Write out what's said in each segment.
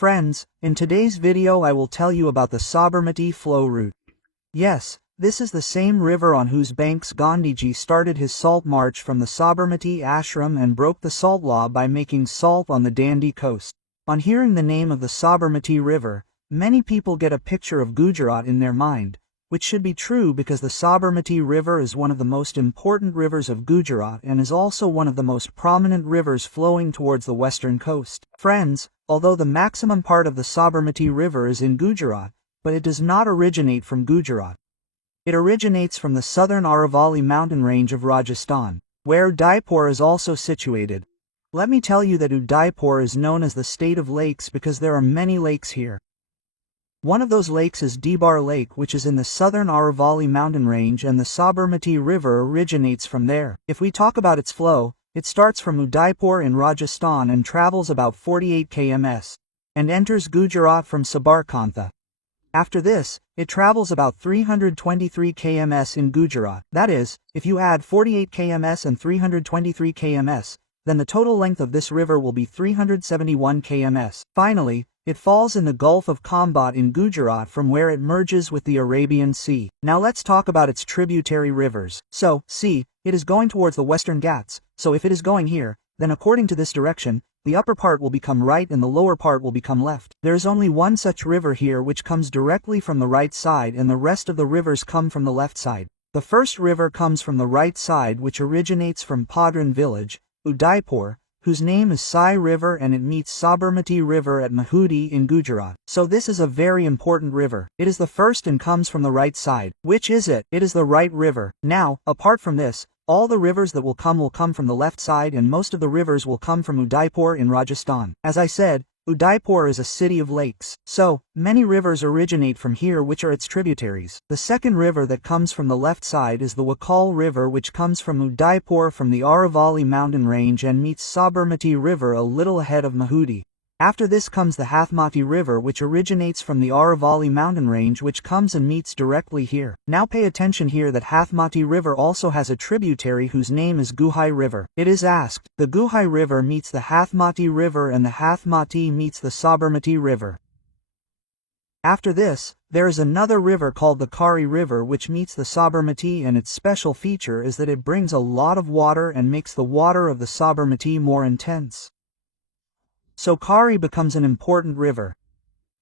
Friends, in today's video I will tell you about the Sabarmati flow route. Yes, this is the same river on whose banks Gandhiji started his salt march from the Sabarmati ashram and broke the salt law by making salt on the Dandi coast. On hearing the name of the Sabarmati river, many people get a picture of Gujarat in their mind, which should be true because the Sabarmati river is one of the most important rivers of Gujarat and is also one of the most prominent rivers flowing towards the western coast. Friends, although the maximum part of the Sabarmati river is in Gujarat, but it does not originate from Gujarat. It originates from the southern Aravalli mountain range of Rajasthan, where Udaipur is also situated. Let me tell you that Udaipur is known as the state of lakes because there are many lakes here. One of those lakes is Debar Lake, which is in the southern Aravalli mountain range, and the Sabarmati river originates from there. If we talk about its flow, it starts from Udaipur in Rajasthan and travels about 48 km, and enters Gujarat from Sabarkantha. After this, it travels about 323 km in Gujarat. That is, if you add 48 km and 323 km, then the total length of this river will be 371 km. Finally, it falls in the Gulf of Khambhat in Gujarat from where it merges with the Arabian Sea. Now let's talk about its tributary rivers. So, see, it is going towards the Western Ghats, so if it is going here, then according to this direction, the upper part will become right and the lower part will become left. There is only one such river here which comes directly from the right side, and the rest of the rivers come from the left side. The first river comes from the right side, which originates from Padran village, Udaipur, whose name is Sai River, and it meets Sabarmati River at Mahudi in Gujarat. So this is a very important river. It is the first and comes from the right side. Which is it? It is the right river. Now, apart from this, all the rivers that will come from the left side, and most of the rivers will come from Udaipur in Rajasthan. As I said, Udaipur is a city of lakes. So, many rivers originate from here which are its tributaries. The second river that comes from the left side is the Wakal River, which comes from Udaipur from the Aravalli mountain range and meets Sabarmati River a little ahead of Mahudi. After this comes the Hathmati River, which originates from the Aravalli mountain range, which comes and meets directly here. Now pay attention here that Hathmati River also has a tributary whose name is Guhai River. It is asked, the Guhai River meets the Hathmati River and the Hathmati meets the Sabarmati River. After this, there is another river called the Kari River which meets the Sabarmati, and its special feature is that it brings a lot of water and makes the water of the Sabarmati more intense. So Kari becomes an important river.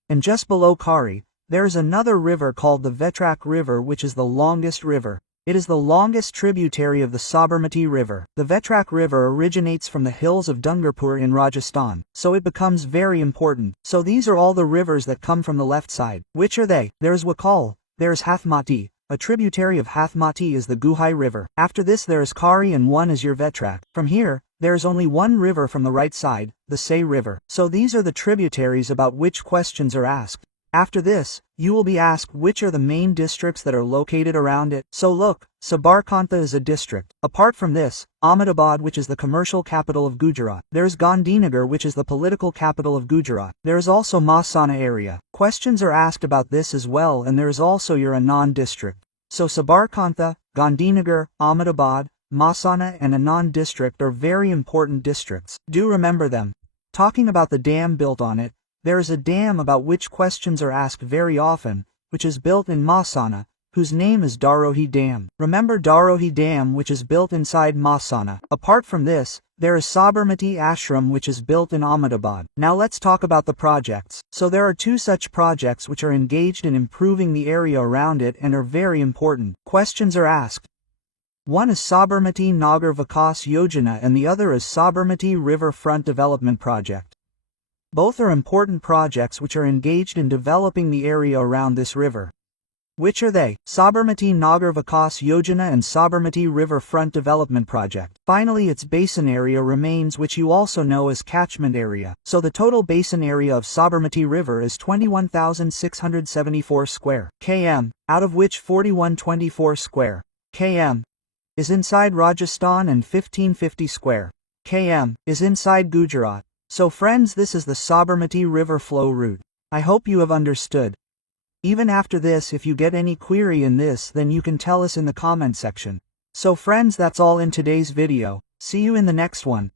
And just below Kari, there is another river called the Vetrak River, which is the longest river. It is the longest tributary of the Sabarmati River. The Vetrak River originates from the hills of Dungarpur in Rajasthan, so it becomes very important. So these are all the rivers that come from the left side. Which are they? There is Wakal, there is Hathmati. A tributary of Hathmati is the Guhai River. After this there is Kari, and one is your Vetrak. From here, there is only one river from the right side, the Sai River. So these are the tributaries about which questions are asked. After this, you will be asked which are the main districts that are located around it. So look, Sabarkantha is a district. Apart from this, Ahmedabad, which is the commercial capital of Gujarat. There is Gandhinagar, which is the political capital of Gujarat. There is also Mahsana area. Questions are asked about this as well, and there is also your Anand district. So Sabarkantha, Gandhinagar, Ahmedabad, Mahsana and Anand district are very important districts. Do remember them. Talking about the dam built on it, there is a dam about which questions are asked very often, which is built in Mahsana, whose name is Darohi Dam. Remember Darohi Dam, which is built inside Mahsana. Apart from this, there is Sabarmati Ashram, which is built in Ahmedabad. Now let's talk about the projects. So there are two such projects which are engaged in improving the area around it and are very important. Questions are asked. One is Sabarmati Nagar Vikas Yojana and the other is Sabarmati River Front Development Project. Both are important projects which are engaged in developing the area around this river. Which are they? Sabarmati Nagar Vikas Yojana and Sabarmati River Front Development Project. Finally, its basin area remains, which you also know as catchment area. So the total basin area of Sabarmati River is 21,674 square km, out of which 4124 square km is inside Rajasthan and 1550 square km is inside Gujarat. So friends, this is the Sabarmati River flow route. I hope you have understood. Even after this, if you get any query in this, then you can tell us in the comment section. So friends, that's all in today's video. See you in the next one.